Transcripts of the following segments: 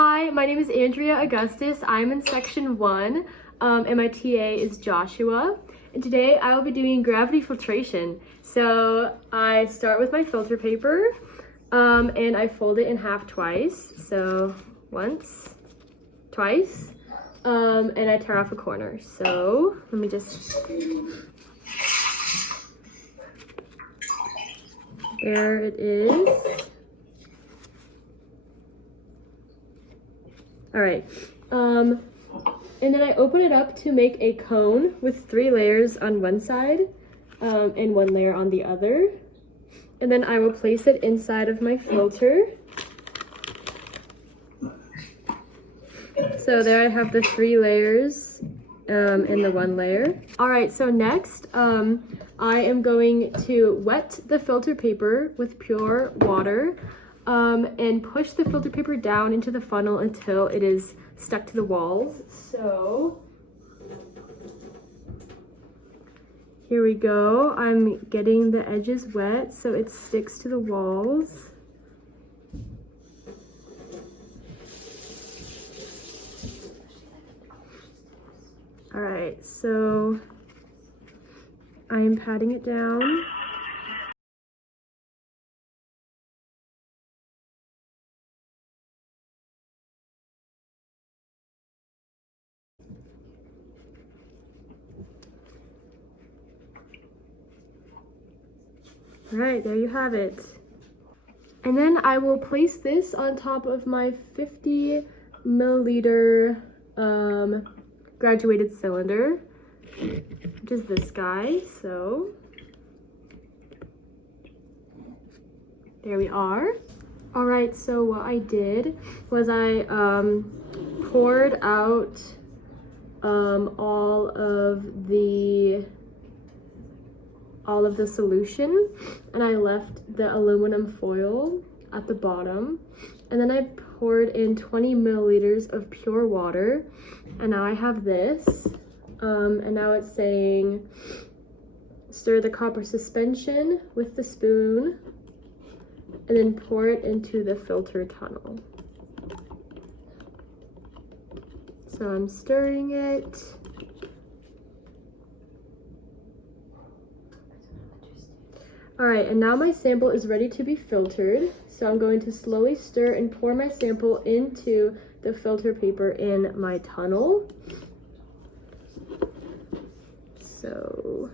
Hi, my name is Andrea Augustus. I'm in section 1, and my TA is Joshua. And today I will be doing gravity filtration. So I start with my filter paper, and I fold it in half twice. So once, twice, and I tear off a corner. So let me just... There it is. All right, and then I open it up to make a cone with 3 layers on one side and 1 layer on the other. And then I will place it inside of my filter. So there I have the 3 layers and the 1 layer. All right, so next I am going to wet the filter paper with pure water and push the filter paper down into the funnel until it is stuck to the walls. So here we go. I'm getting the edges wet so it sticks to the walls. All right, so I am patting it down. All right, there you have it. And then I will place this on top of my 50 milliliter graduated cylinder, which is this guy. So there we are. All right, so what I did was I poured out all of the solution, and I left the aluminum foil at the bottom, and then I poured in 20 milliliters of pure water, and now I have this, and now it's saying stir the copper suspension with the spoon and then pour it into the filter tunnel. So I'm stirring it. All right, and now my sample is ready to be filtered. So I'm going to slowly stir and pour my sample into the filter paper in my tunnel. So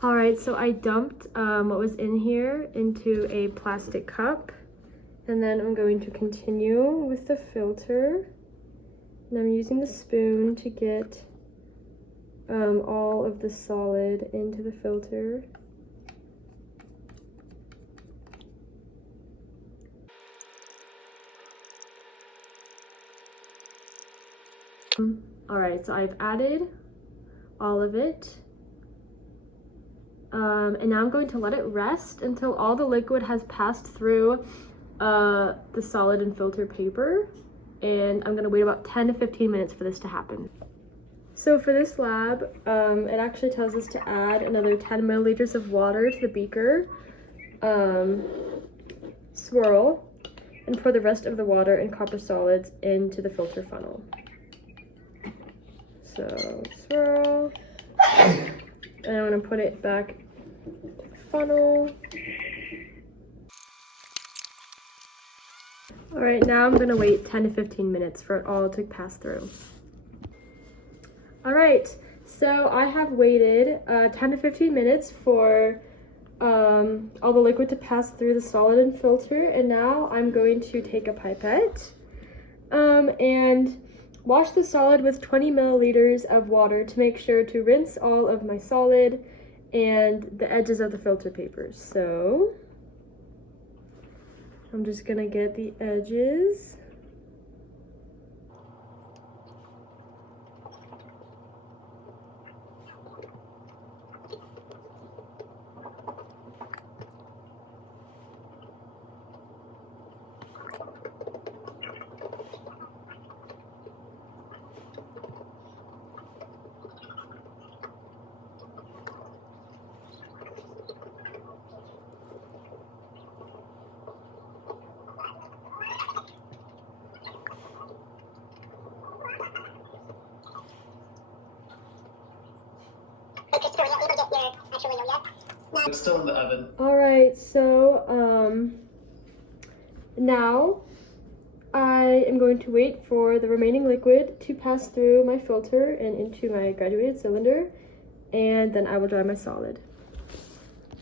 all right, so I dumped what was in here into a plastic cup, and then I'm going to continue with the filter, and I'm using the spoon to get all of the solid into the filter. All right, so I've added all of it. And now I'm going to let it rest until all the liquid has passed through the solid and filter paper, and I'm gonna wait about 10 to 15 minutes for this to happen. So for this lab, it actually tells us to add another 10 milliliters of water to the beaker, swirl, and pour the rest of the water and copper solids into the filter funnel. So swirl, and I'm gonna put it back to the funnel. All right, now I'm gonna wait 10 to 15 minutes for it all to pass through. All right, so I have waited 10 to 15 minutes for all the liquid to pass through the solid and filter, and now I'm going to take a pipette and wash the solid with 20 milliliters of water to make sure to rinse all of my solid and the edges of the filter papers. So I'm just gonna get the edges. It's still in the oven. Alright, so now I am going to wait for the remaining liquid to pass through my filter and into my graduated cylinder, and then I will dry my solid.